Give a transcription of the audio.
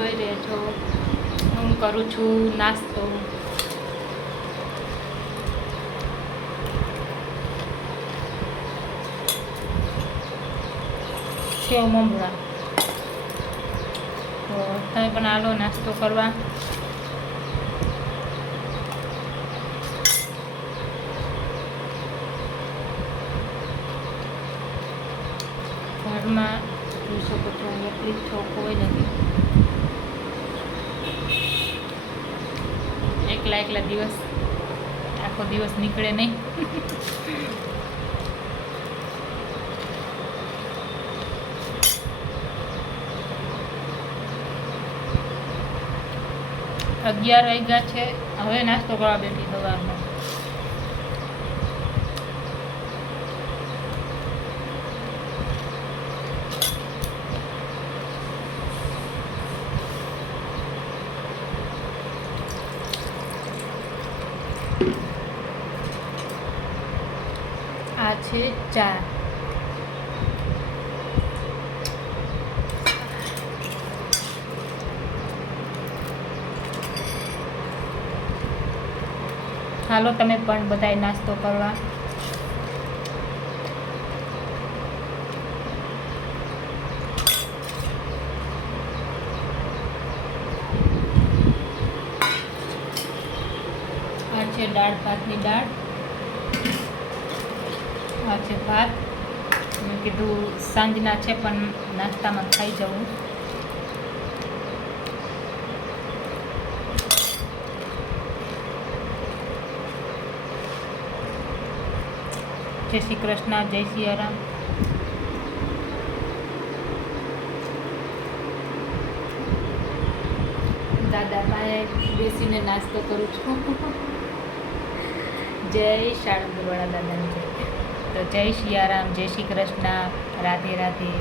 જોઈ રહ્યા છો. હું કરું છું નાસ્તો. સેવ મમરા. તો તમે પણ આલો નાસ્તો કરવા. ઘરમાં જોઈ શકો છો એકલી કોઈ નથી એકલા એકલા દિવસ. આખો દિવસ નીકળે નહીં. અગિયાર વાગ્યા છે. હવે નાસ્તો કરવા બેઠી સવારનો આ છે ચા. હાલો તમે પણ બધાય નાસ્તો કરવા. છે દાળ, ભાતની દાળ. આ છે ભાત. મેં કીધું સાંજના છે, પણ નાસ્તામાં ખાઈ જવું જય શ્રી કૃષ્ણ, જય સિયારામ દાદા પાસે બેસીને નાસ્તો કરું છું. જય શાળંગવાળા દાદાની જય. તો જય સિયારામ જય શ્રી કૃષ્ણ રાધે રાધે.